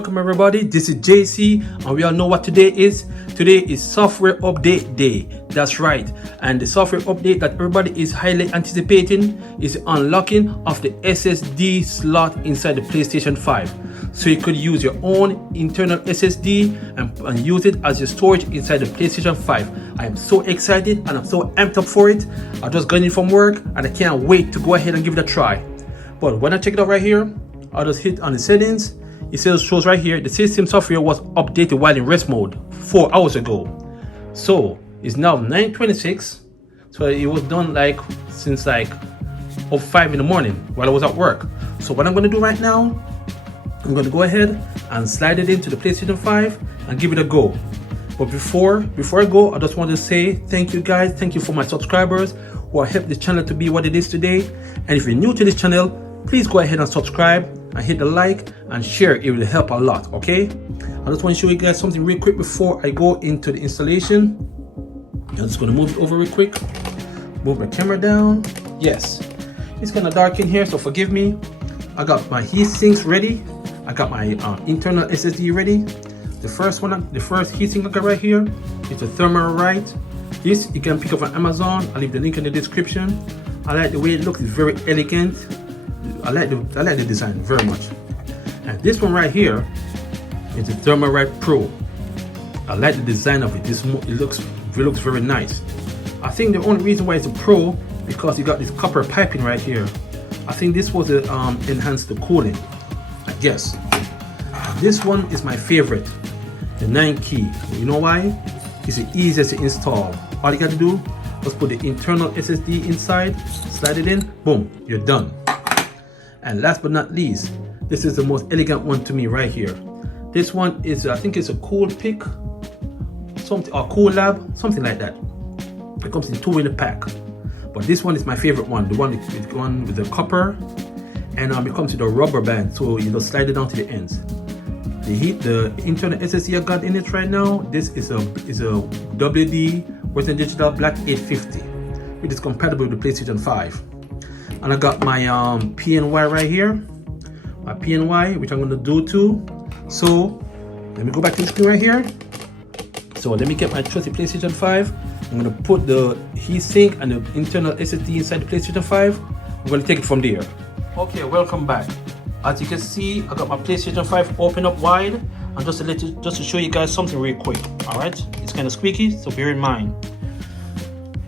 Welcome everybody, this is JC and we all know what today is. Today is software update day. That's right, and the software update that everybody is highly anticipating is the unlocking of the SSD slot inside the PlayStation 5. So you could use your own internal SSD and use it as your storage inside the PlayStation 5. I am so excited and I'm so amped up for it. I just got in from work and I can't wait to go ahead and give it a try. But when I check it out right here, I'll just hit on the settings. It shows right here the system software was updated while in rest mode 4 hours ago. So it's now 9:26. So it was done since 5 in the morning while I was at work. So what I'm going to do right now, I'm going to go ahead and slide it into the PlayStation 5 and give it a go. But before I go, I just want to say thank you guys. Thank you for my subscribers who have helped this channel to be what it is today. And if you're new to this channel, please go ahead and subscribe and hit the like and share. It will help a lot. Okay, I just want to show you guys something real quick before I go into the installation. I'm just going to move it over real quick, move my camera down. Yes, it's kind of dark in here, so forgive me. I got my heat sinks ready. I got my internal SSD ready. The first heat sink I got right here is a Thermalright. This you can pick up on Amazon. I'll leave the link in the description. I like the way it looks. It's very elegant. I like the design very much. And this one right here is the Thermalright Pro. I like the design of it. It looks very nice. I think the only reason why it's a Pro because you got this copper piping right here. I think this was to enhance the cooling, I guess. This one is my favorite, the 9 key. You know why? It's the easiest to install. All you got to do is put the internal SSD inside, slide it in, boom, you're done. And last but not least, this is the most elegant one to me right here. This one is, I think it's a Cool Pick, something, or Cool Lab, something like that. It comes in 2 in a pack. But this one is my favorite one, the one with the copper, and it comes with a rubber band, so you just slide it down to the ends. The internal SSD I got in it right now, this is a WD Western Digital Black 850, which is compatible with the PlayStation 5. And I got my PNY right here, my PNY, which I'm going to do too. So let me go back to the screen right here. So let me get my trusty PlayStation 5. I'm going to put the heatsink and the internal SSD inside the PlayStation 5. I'm going to take it from there. Okay, welcome back. As you can see, I got my PlayStation 5 open up wide, and just to show you guys something real quick. All right, it's kind of squeaky, so bear in mind.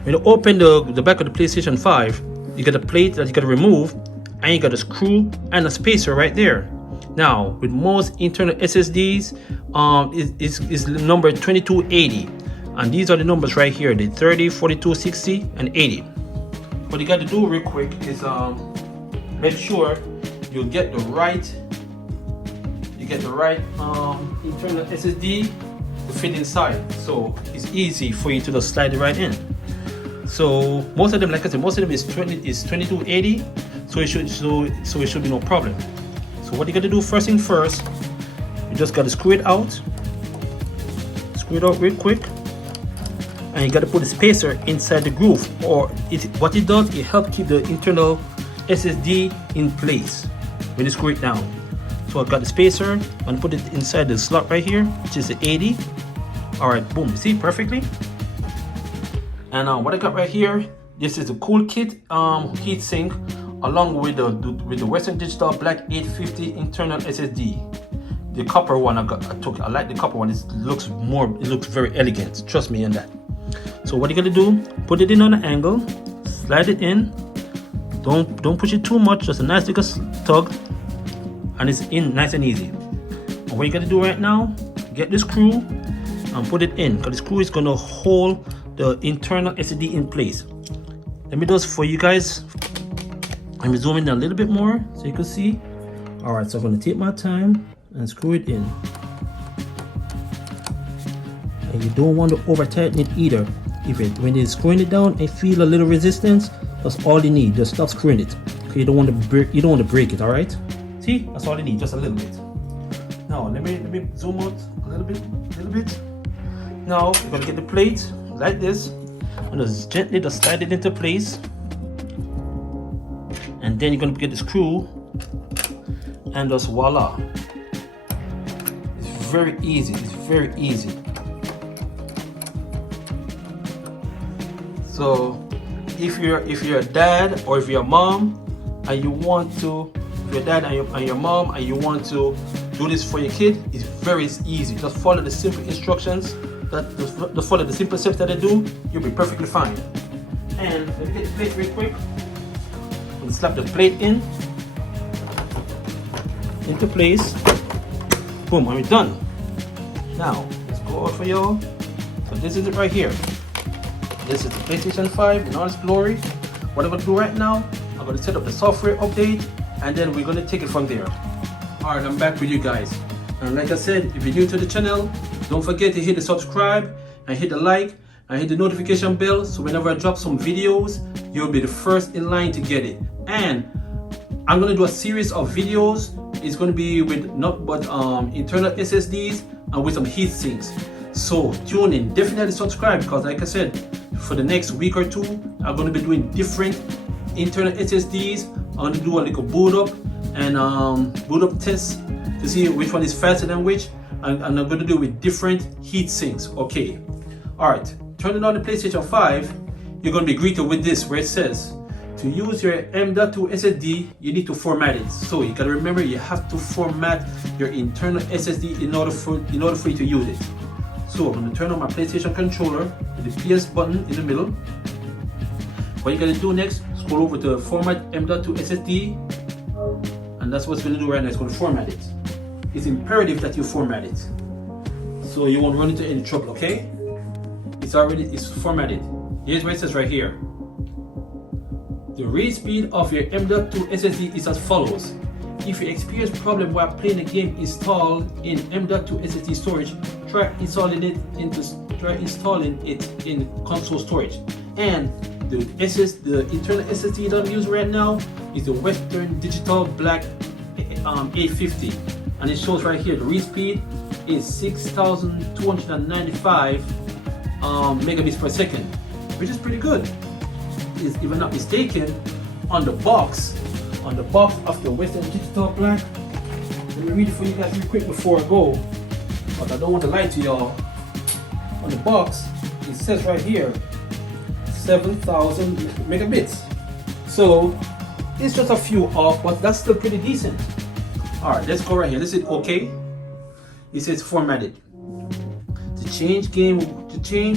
When you open the back of the PlayStation 5, you got a plate that you got to remove, and you got a screw and a spacer right there. Now, with most internal SSDs, is number 2280, and these are the numbers right here: the 30, 42, 60, and 80. What you got to do real quick is make sure you get the right internal SSD to fit inside, so it's easy for you to just slide it right in. So most of them, like I said, most of them is 2280, so it should be no problem. So what you got to do first thing first, you just got to screw it out real quick, and you got to put the spacer inside the groove. Or what it does, it helps keep the internal SSD in place when you screw it down. So I got the spacer and put it inside the slot right here, which is the 80. All right, boom, see perfectly. And what I got right here, this is the Cool Kit heatsink, along with the Western Digital Black 850 internal SSD. The copper one I took. I like the copper one. It looks very elegant. Trust me on that. So what you gotta do? Put it in on an angle, slide it in. Don't push it too much. Just a nice little tug, and it's in nice and easy. And what you gotta do right now? Get the screw and put it in, because the screw is gonna hold the internal SSD in place. Let me do this for you guys. Let me zoom in a little bit more so you can see. All right, so I'm going to take my time and screw it in. And you don't want to over tighten it either. When you're screwing it down and feel a little resistance, that's all you need. Just stop screwing it. Okay, you don't want to break it. All right. See, that's all you need, just a little bit. Now let me zoom out a little bit. Now you're gonna get the plate like this, and just gently just slide it into place, and then you're gonna get the screw, and just voila, very easy. It's very easy. So if you're a dad or if you're a mom and you want to, if you're a dad and your mom and you want to do this for your kid, it's very easy. Just follow the simple instructions. Just follow the simple steps that I do. You'll be perfectly fine. And let me get the plate real quick. And slap the plate into place. Boom, and we're done. Now let's go out for y'all. So this is it right here. This is the PlayStation 5 in all its glory. What I'm going to do right now, I'm going to set up the software update and then we're going to take it from there. Alright, I'm back with you guys. And like I said, if you're new to the channel, don't forget to hit the subscribe and hit the like and hit the notification bell so whenever I drop some videos, you'll be the first in line to get it. And I'm going to do a series of videos. It's going to be with not but internal SSDs and with some heat sinks. So tune in, definitely subscribe because like I said, for the next week or two, I'm going to be doing different internal SSDs. I'm going to do a little boot up and boot up tests to see which one is faster than which, and I'm going to do it with different heat sinks. Okay, all right, turning on the PlayStation 5, you're going to be greeted with this where it says to use your M.2 SSD you need to format it. So you got to remember you have to format your internal SSD in order for you to use it. So I'm going to turn on my PlayStation controller with the PS button in the middle. What you got to do next, scroll over to format M.2 SSD, and that's what's going to do right now. It's going to format it. It's imperative that you format it so you won't run into any trouble. Okay, it's formatted. Here's what it says right here. The read speed of your M.2 SSD is as follows. If you experience problem while playing a game installed in M.2 SSD storage, try installing it in console storage. And the internal SSD that I'm using right now is the Western Digital Black 850, and it shows right here the read speed is 6,295 megabits per second, which is pretty good. If I'm not mistaken, on the box of the Western Digital Black, let me read it for you guys real quick before I go, but I don't want to lie to y'all. On the box it says right here 7,000 megabits, so it's just a few off, but that's still pretty decent. All right, let's go right here. This is okay. It says formatted. To change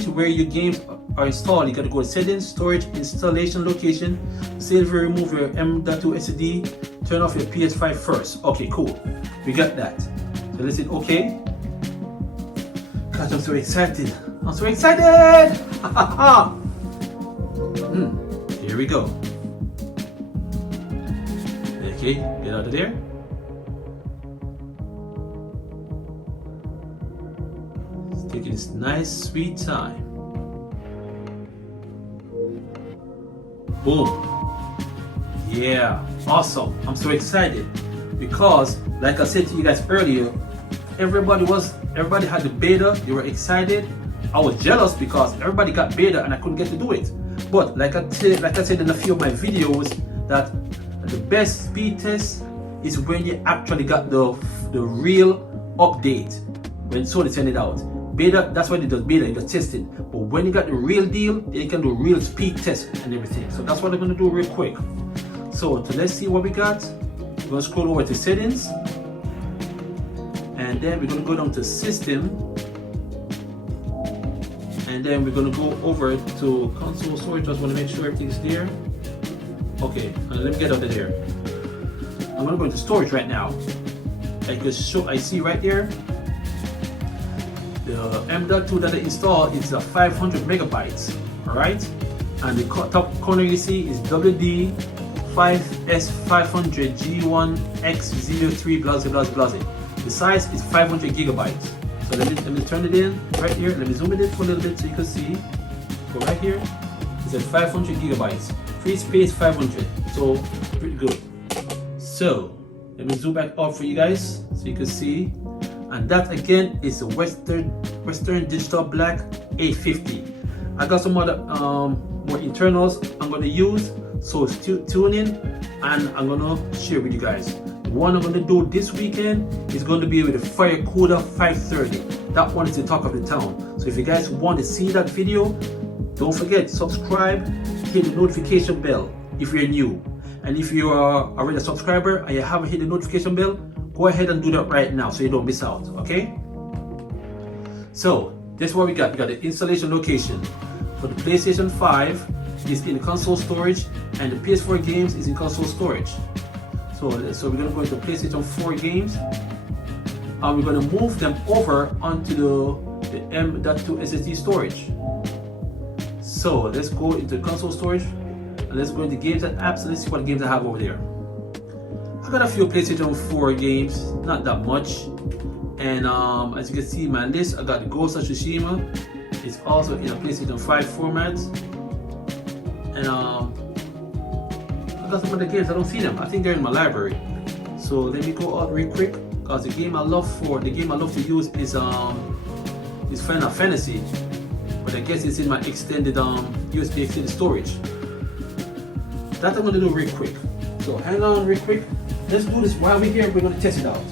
where your games are installed, you got to go to settings, storage, installation location, save or remove your M.2 SSD, turn off your PS5 first. Okay, cool, we got that. So let's hit okay. God, I'm so excited. I'm so excited. Here we go. Okay, get out of there. It's taking its nice sweet time. Boom. Yeah, awesome. I'm so excited because like I said to you guys earlier, everybody had the beta. They were excited. I was jealous because everybody got beta and I couldn't get to do it. But like I said in a few of my videos, that the best speed test is when you actually got the real update, when Sony send it out. Beta, that's what it does. Beta, it does testing. But when you got the real deal, then you can do real speed test and everything. So that's what I'm going to do real quick. So let's see what we got. We're going to scroll over to settings, and then we're going to go down to system, and then we're going to go over to console storage. Just want to make sure everything's there. Okay, let me get out of there. I'm going to go into storage right now. I see right there the M.2 that I installed is a 500 megabytes. All right, and the top corner you see is WD5S500G1X03 blah blah blah. The size is 500 gigabytes. So let me turn it in right here. Let me zoom it in for a little bit so you can see. Go right here. It says 500 gigabytes. Free space 500. So pretty good. So let me zoom back up for you guys so you can see. And that again is a Western Digital Black 850. I got some other more internals I'm going to use, so tune in and I'm going to share with you guys. The one I'm going to do this weekend is going to be with the Fire Coda 530. That one is the talk of the town. So if you guys want to see that video, don't forget, subscribe, hit the notification bell if you're new. And if you are already a subscriber and you haven't hit the notification bell, go ahead and do that right now so you don't miss out, okay? So this is what we got. We got the installation location. For the PlayStation 5 is in console storage, and the PS4 games is in console storage. So we're gonna go into PlayStation 4 games, and we're gonna move them over onto the M.2 SSD storage. So let's go into console storage, and let's go into games and apps, and let's see what games I have over there. I got a few PlayStation 4 games, not that much. And as you can see in my list, I got the Ghost of Tsushima. It's also in a PlayStation 5 format. And I got some other games, I don't see them. I think they're in my library. So let me go out real quick, because the game I love to use is Final Fantasy. But I guess it's in my extended USB extended storage. That I'm gonna do real quick. So hang on real quick. Let's do this while we're here. We're gonna test it out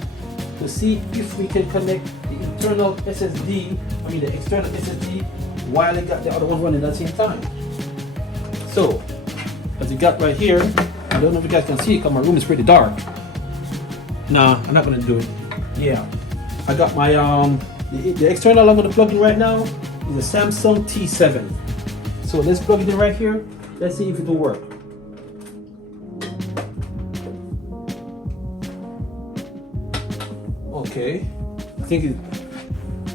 to see if we can connect the internal SSD, the external SSD, while I got the other one running at the same time. So, as you got right here, I don't know if you guys can see it because my room is pretty dark. Nah, I'm not gonna do it. Yeah, I got my the external I'm gonna plug in right now is a Samsung T7. So let's plug it in right here. Let's see if it will work. Okay, I think it,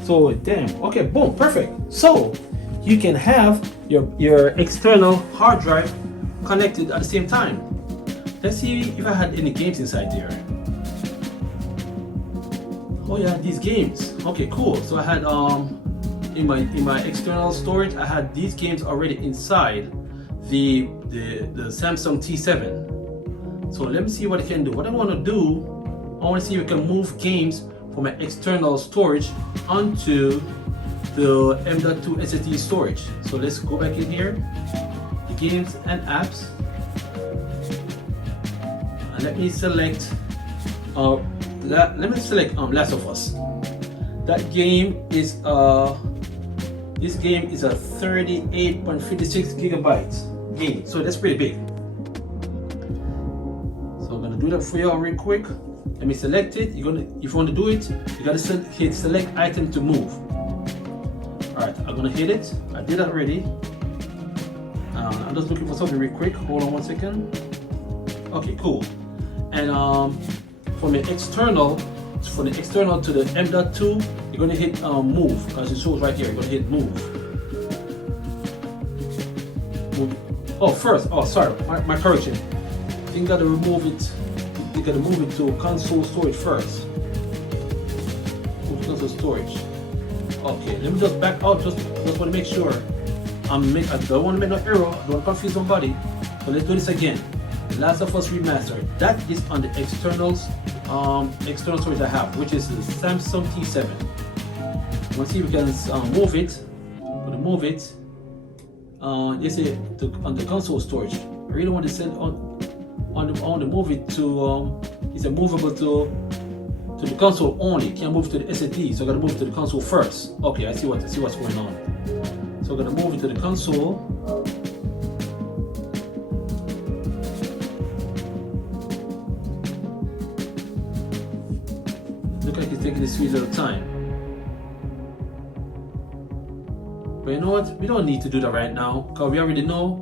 so damn, okay, boom, perfect. So you can have your external hard drive connected at the same time. Let's see if I had any games inside there. Oh yeah, these games. Okay, cool. So I had in my external storage, I had these games already inside the Samsung T7. So let me see what I can do. What I want to do, I want to see if we can move games from my external storage onto the M.2 SSD storage. So let's go back in here, the games and apps, and let me select Last of Us. That game is this game is a 38.56 gigabytes game, so that's pretty big. So I'm gonna do that for you all real quick. Let me select it. If you want to do it, you gotta hit select item to move. Alright, I'm gonna hit it. I did that already. I'm just looking for something real quick. Hold on one second. Okay, cool. And from the external to the M.2, you're gonna hit move, because it shows right here. You're gonna hit move. Oh, first. Oh, sorry. My correction. I think you gotta remove it. You gotta move it to console storage first. Move to console storage. Okay, let me just back out. Just want to make sure. I don't want to make no error. I don't want to confuse somebody. So let's do this again. Last of Us Remastered. That is on the external storage I have, which is the Samsung T7. Let's see if we can move it. I'm gonna move it. Let's say on the console storage. I really want to send I want to move it to it's a movable to the console only. Can't move to the SSD, so I gotta move to the console first. Okay, I see what's going on. So I'm gonna move it to the console. Look like it's taking a sweet little time. But you know what? We don't need to do that right now, because we already know.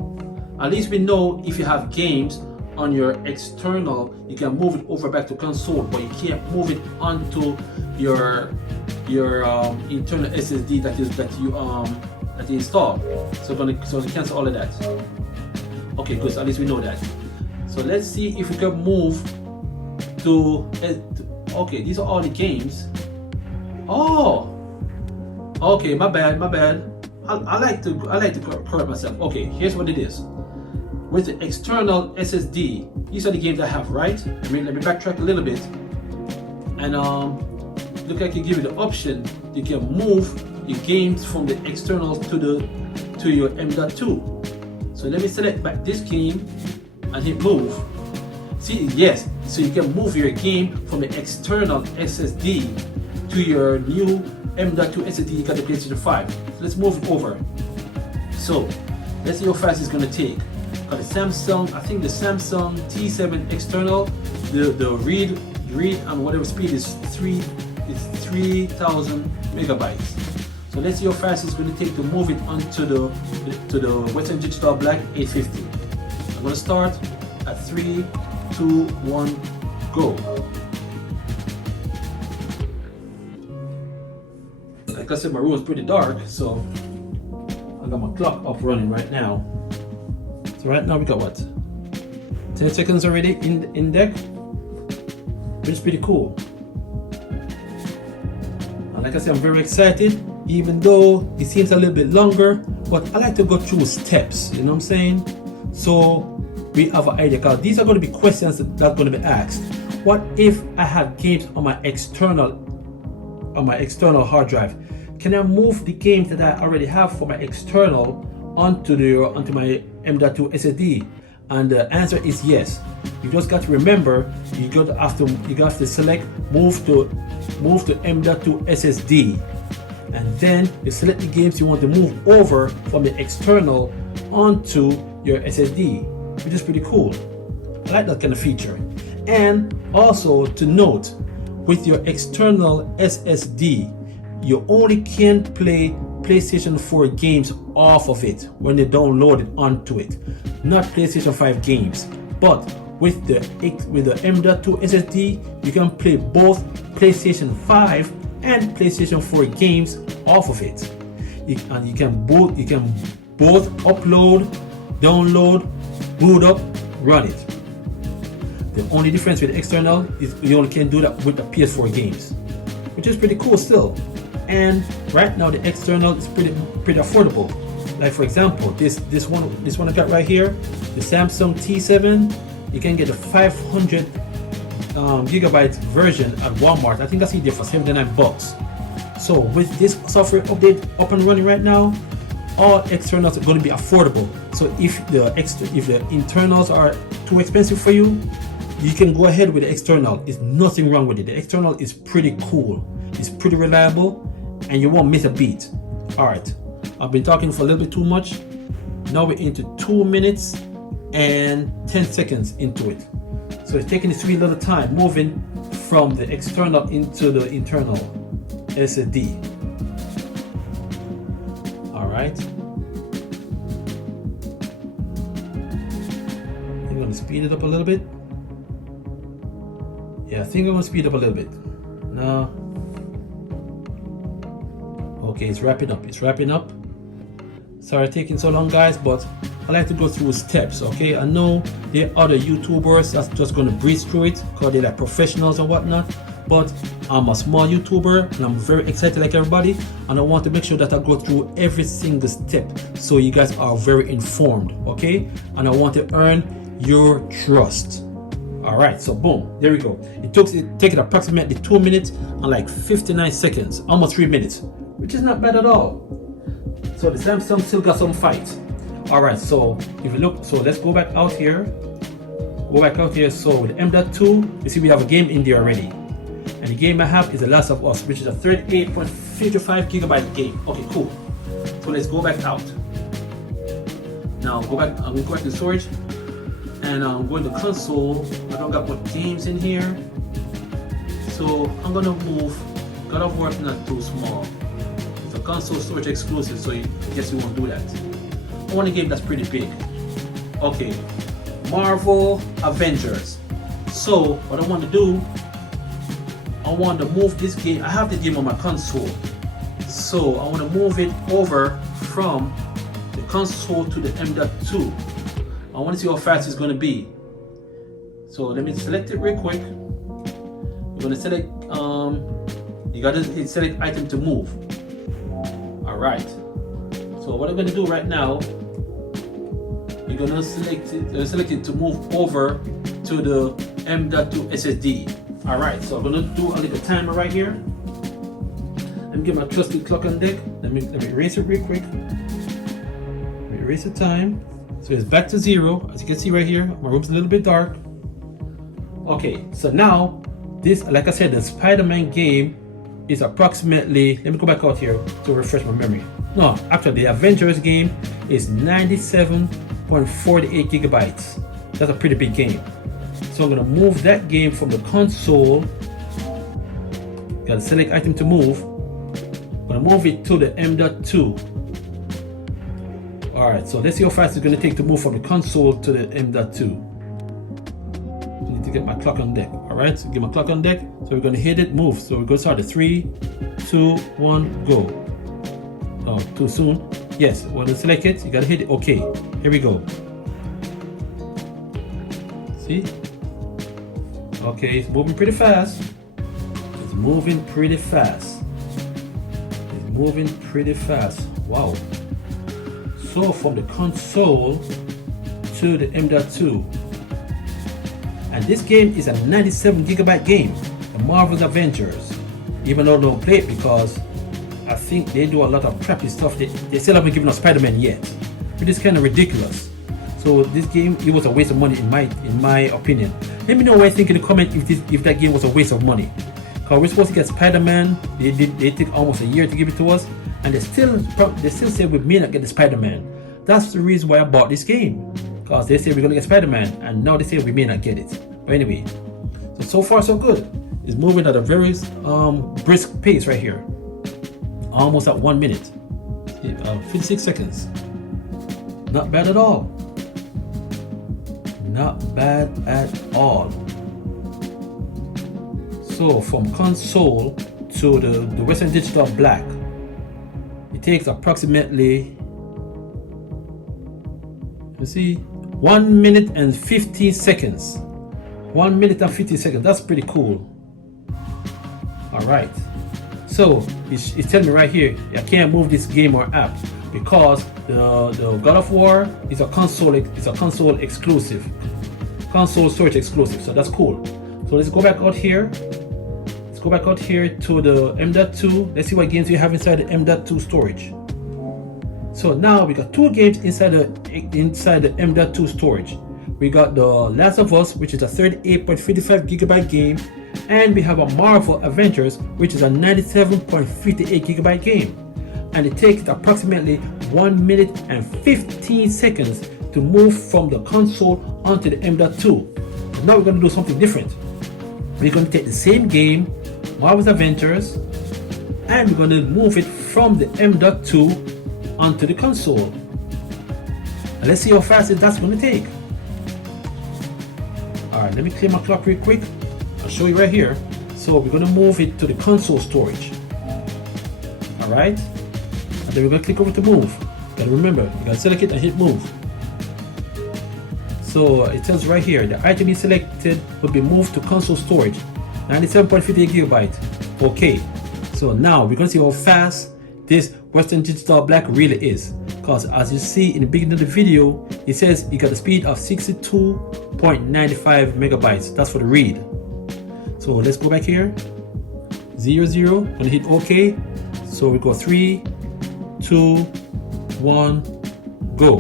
At least we know if you have games on your external, you can move it over back to console, but you can't move it onto your internal SSD that you install. So we cancel all of that. Okay, good. So at least we know that. So let's see if we can move to. Okay, these are all the games. Oh, okay. My bad. I like to correct myself. Okay, here's what it is. With the external SSD, these are the games I have, right? Let me backtrack a little bit. And look like you give you the option, you can move your games from the external to your M.2. So let me select back this game and hit move. See, yes, so you can move your game from the external SSD to your new M.2 SSD you got the PlayStation 5. So let's move it over. So let's see how fast it's gonna take. Got the Samsung, I think the Samsung T7 external, the read and whatever speed is 3,000 megabytes. So let's see how fast it's going to take to move it onto the Western Digital Black 850. I'm going to start at 3, 2, 1, go. Like I said, my room is pretty dark, so I got my clock up running right now. So right now we got what? 10 seconds already in deck, which is pretty cool. And like I said, I'm very excited, even though it seems a little bit longer, but I like to go through steps, you know what I'm saying? So we have an idea, because these are going to be questions that are going to be asked. What if I have games on my external hard drive? Can I move the games that I already have for my external onto my M.2 SSD? And the answer is yes. You just got to remember, you got to select move to M.2 SSD, and then you select the games you want to move over from the external onto your SSD, which is pretty cool. I like that kind of feature. And also to note, with your external SSD, you only can play PlayStation 4 games off of it when they download it onto it, not PlayStation 5 games. But with the M.2 SSD, you can play both PlayStation 5 and PlayStation 4 games off of it. You can both upload, download, boot up, run it. The only difference with the external is you only can do that with the PS4 games, which is pretty cool still. And right now the external is pretty affordable. Like for example, this one I got right here, the Samsung T7, you can get a 500 gigabyte version at Walmart. I think that's there for $79. So with this software update up and running right now, all externals are going to be affordable. So if the internals are too expensive for you, you can go ahead with the external. There's nothing wrong with it. The external is pretty cool. It's pretty reliable, and you won't miss a beat. All right, I've been talking for a little bit too much. Now we're into 2 minutes and 10 seconds into it. So it's taking its sweet little time moving from the external into the internal SSD. All right. I'm going to speed it up a little bit. Yeah, I think I'm going to speed up a little bit. No. Okay, it's wrapping up. Sorry taking so long, guys, but I like to go through steps, okay? I know there are other YouTubers that's just going to breeze through it because they're like professionals and whatnot, but I'm a small YouTuber and I'm very excited like everybody, and I want to make sure that I go through every single step so you guys are very informed, okay? And I want to earn your trust. All right, so boom, there we go. It took approximately 2 minutes and like 59 seconds, almost 3 minutes, which is not bad at all. So the Samsung still got some fight. All right, so if you look, so let's go back out here. So with M.2, you see we have a game in there already, and the game I have is The Last of Us, which is a 38.55 gigabyte game. Okay, cool. So let's go back out. Now I'm going to go back to storage, and I'm going to console. I don't got what games in here, so I'm gonna move. God of War is not too small. It's a console storage exclusive, so I guess you won't do that. I want a game that's pretty big. Okay, Marvel Avengers. So what I want to do, I want to move this game. I have the game on my console, so I want to move it over from the console to the M.2. I want to see how fast it's going to be. So let me select it real quick. You're going to select you got to select item to move. All right, so what I'm going to do right now, you're going to select it to move over to the M.2 SSD. All right, so I'm going to do a little timer right here. Let me get my trusty clock on deck. Let me erase it real quick. Let me erase the time. So it's back to 0. As you can see right here, my room's a little bit dark. Okay, so now this, like I said, the Spider-Man game is approximately, let me go back out here to refresh my memory. No, actually the Avengers game is 97.48 gigabytes. That's a pretty big game. So I'm gonna move that game from the console. Gotta select item to move. I'm gonna move it to the M.2. Alright, so let's see how fast it's gonna take to move from the console to the M.2. I need to get my clock on deck. Alright, so get my clock on deck. So we're gonna hit it, move. So we're gonna start at 3, 2, 1, go. Oh, too soon. Yes, when you select it, you gotta hit it. Okay, here we go. See? Okay, it's moving pretty fast. It's moving pretty fast. It's moving pretty fast. Wow. So from the console to the M.2. And this game is a 97 gigabyte game, the Marvel's Avengers. Even though I don't play it because I think they do a lot of crappy stuff. They still haven't given us Spider-Man yet, which is kind of ridiculous. So this game, it was a waste of money in my opinion. Let me know what you think in the comment if that game was a waste of money. Cause we're supposed to get Spider-Man. They took almost a year to give it to us, and they still say we may not get the Spider-Man. That's the reason why I bought this game. Cause they say we're gonna get Spider-Man, and now they say we may not get it. But anyway, so far so good. It's moving at a very brisk pace right here. Almost at 1 minute. 56 seconds. Not bad at all. Not bad at all. So from console to the Western Digital Black, it takes approximately, let's see, 1 minute and 15 seconds. 1 minute and 15 seconds. That's pretty cool. All right. So it's telling me right here I can't move this game or app because the God of War is a console exclusive, console storage exclusive. So that's cool. So let's go back out here. Let's go back out here to the M.2. Let's see what games we have inside the M.2 storage. So now we got 2 games inside the M.2 storage. We got the Last of Us, which is a 38.55 gigabyte game, and we have a Marvel Avengers, which is a 97.58 gigabyte game. And it takes approximately 1 minute and 15 seconds to move from the console onto the M.2. And now we're going to do something different. We're going to take the same game, Marvel's Avengers, and we're going to move it from the M.2 onto the console. And let's see how fast that's going to take. Alright, let me clear my clock real quick. I'll show you right here. So we're going to move it to the console storage. Alright, and then we're going to click over to move. Gotta remember, you gotta select it and hit move. So it tells right here, the item you selected will be moved to console storage, 97.58 gigabyte. Okay, so now we're going to see how fast this Western Digital Black really is. Because as you see in the beginning of the video, it says it got a speed of 62.95 megabytes. That's for the read. So let's go back here. 00, gonna hit OK. So we go 3, 2, 1, go.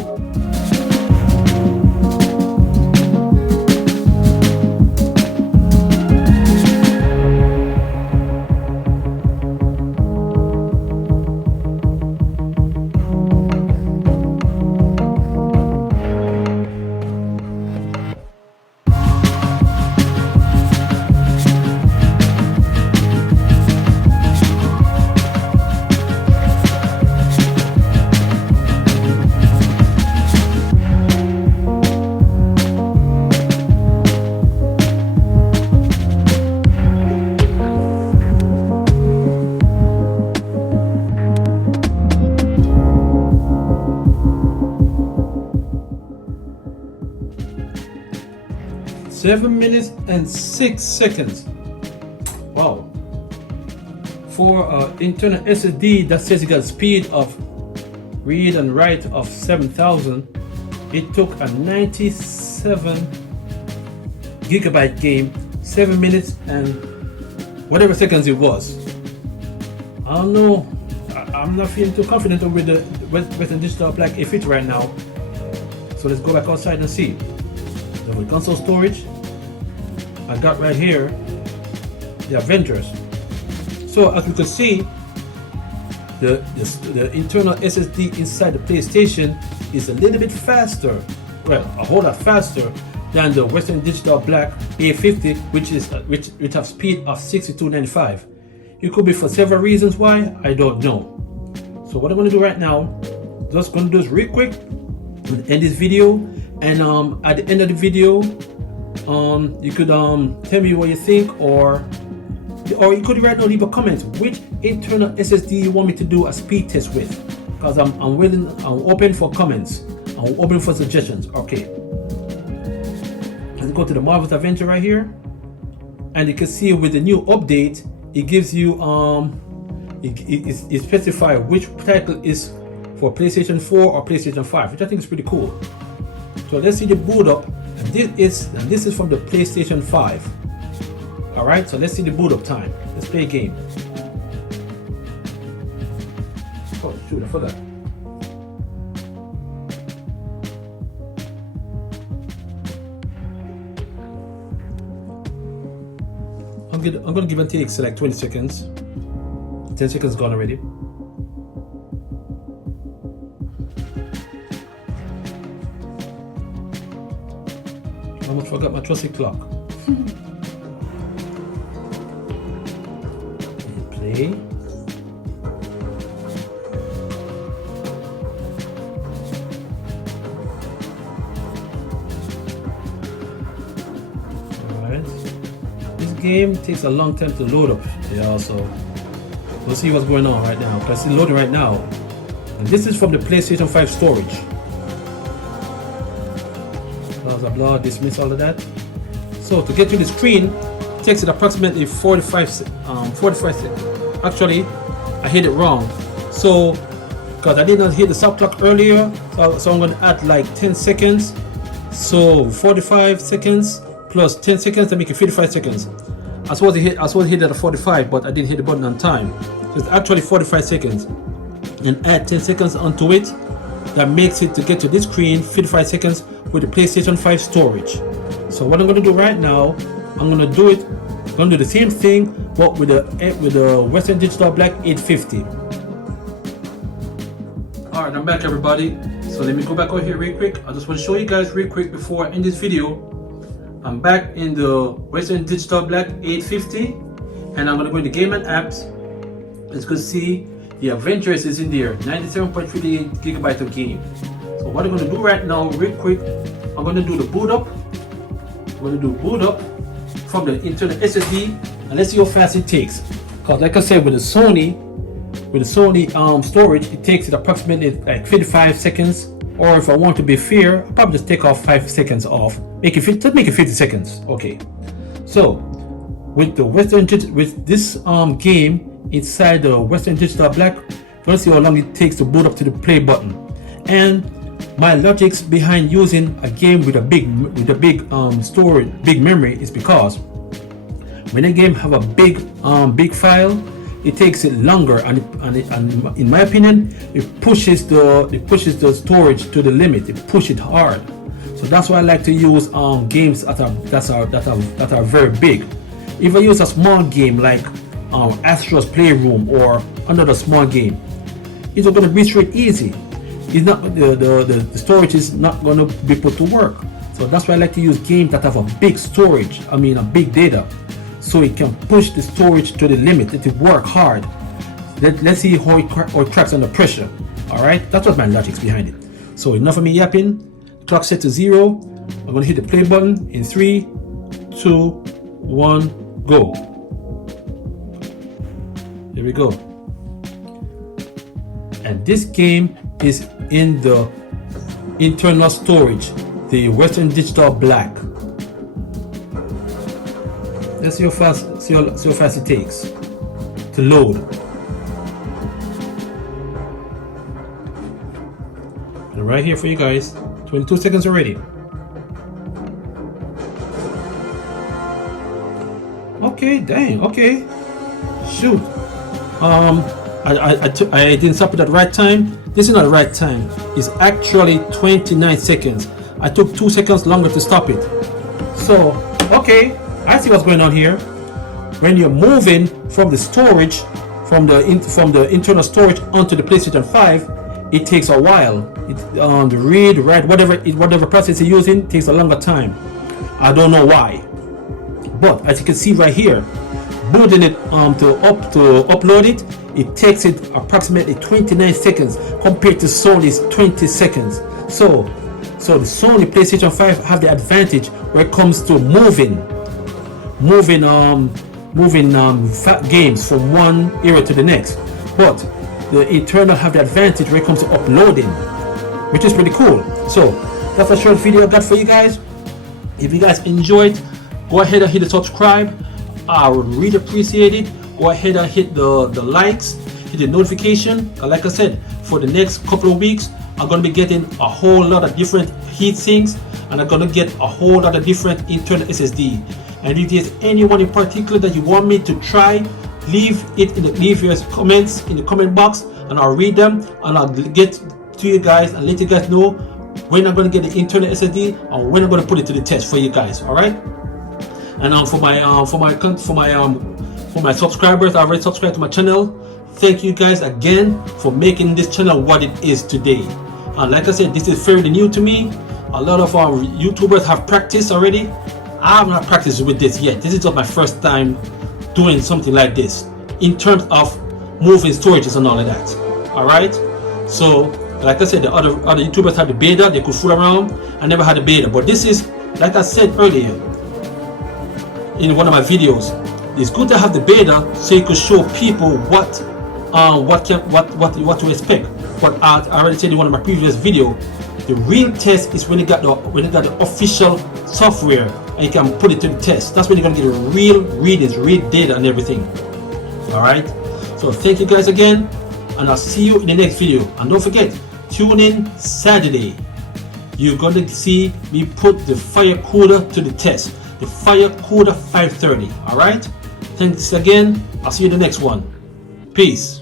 7 minutes and 6 seconds. Wow. For internal SSD that says it got a speed of read and write of 7,000, it took a 97 gigabyte game, 7 minutes and whatever seconds it was. I don't know. I'm not feeling too confident with the Western Digital Black A50 right now. So let's go back outside and see. So with console storage, I got right here the Avengers. So as we can see, the internal SSD inside the PlayStation is a little bit faster, well, a whole lot faster than the Western Digital Black A50, which have speed of 6295. It could be for several reasons why, I don't know. So what I'm going to do right now, just going to do this real quick, end this video, and at the end of the video, you could tell me what you think, or you could right now leave a comment which internal SSD you want me to do a speed test with, because I'm open for comments, I'm open for suggestions. Okay, let's go to the Marvel's Avenger right here, and you can see with the new update, it gives you it specifies which title is for PlayStation 4 or PlayStation 5, which I think is pretty cool. So let's see the boot up, and this is from the PlayStation 5. All right, so let's see the boot up time. Let's play a game. Oh shoot, I forgot. I'm gonna give and take like 20 seconds. 10 seconds gone already. I almost forgot my trusty clock. Play. Alright. This game takes a long time to load up. Yeah, so we'll see what's going on right now, because it's loading right now. And this is from the PlayStation 5 storage. Blah blah blah, dismiss all of that. So to get to the screen, it takes it approximately 45 seconds. Actually, I hit it wrong. So, because I did not hit the stop clock earlier, so I'm going to add like 10 seconds. So 45 seconds plus 10 seconds to make it 55 seconds. I was supposed to hit at 45, but I didn't hit the button on time. So it's actually 45 seconds. And add 10 seconds onto it. That makes it to get to this screen 55 seconds with the PlayStation 5 storage. So what I'm going to do right now, I'm going to do the same thing, but with the Western Digital Black 850. All right, I'm back, everybody. So let me go back over here real quick. I just want to show you guys real quick before I end this video. I'm back in the Western Digital Black 850, and I'm going to go into Game and Apps. As you can see, the Avengers is in there, 97.38 gigabyte of game. So what I'm going to do right now, real quick, I'm going to do the boot up. I'm going to do boot up from the internal SSD, and let's see how fast it takes. Because like I said, with the Sony storage, it takes it approximately like 55 seconds. Or if I want to be fair, I'll probably just take off 5 seconds off. Make it 50 seconds. Okay. So with this game inside the Western Digital Black, let's see how long it takes to boot up to the play button. And my logics behind using a game with a big storage, big memory, is because when a game have a big file, it takes it longer, and in my opinion, it pushes the storage to the limit. It pushes it hard. So that's why I like to use games that are very big. If I use a small game like Astro's Playroom or another small game, it's going to be straight easy. It's not the storage is not going to be put to work. So that's why I like to use games that have a big storage. I mean, a big data, so it can push the storage to the limit. It will work hard. Let's see how it tracks under pressure. All right, that's what my logic's behind it. So enough of me yapping. Clock set to 0. I'm going to hit the play button in 3, 2, 1, go. Here we go. And this game is in the internal storage, the Western Digital Black. Let's see how fast it takes to load. And right here for you guys, 22 seconds already. Okay, dang, okay. Shoot. I didn't stop it at the right time. This is not the right time. It's actually 29 seconds. I took 2 seconds longer to stop it. So, okay, I see what's going on here. When you're moving from the storage, from the internal storage onto the PlayStation 5, it takes a while. The read, write, whatever process you're using takes a longer time. I don't know why, but as you can see right here, booting it to upload it, it takes it approximately 29 seconds compared to Sony's 20 seconds. So the Sony PlayStation 5 have the advantage when it comes to moving games from one era to the next, but the internal have the advantage when it comes to uploading, which is pretty cool. So that's a short video I got for you guys. If you guys enjoyed, go ahead and hit the subscribe. I would really appreciate it. Go ahead and hit the likes, hit the notification. Like I said, for the next couple of weeks, I'm going to be getting a whole lot of different heat sinks, and I'm going to get a whole lot of different internal SSD. And if there's anyone in particular that you want me to try, leave your comments in the comment box, and I'll read them, and I'll get to you guys and let you guys know when I'm going to get the internal SSD and when I'm going to put it to the test for you guys. All right. And for my subscribers that already subscribed to my channel, thank you guys again for making this channel what it is today. And like I said, this is fairly new to me. A lot of our YouTubers have practiced already. I have not practiced with this yet. This is just my first time doing something like this in terms of moving storages and all of that. All right. So like I said, the other YouTubers had the beta. They could fool around. I never had the beta, but this is, like I said earlier in one of my videos, it's good to have the beta so you could show people what to expect. But I already said in one of my previous videos, the real test is when you got the official software and you can put it to the test. That's when you're gonna get the real readings, real data and everything. All right. So thank you guys again, and I'll see you in the next video. And don't forget, tune in Saturday. You're gonna see me put the fire cooler to the test. The fire cooler 530. All right. Thanks again. I'll see you in the next one. Peace.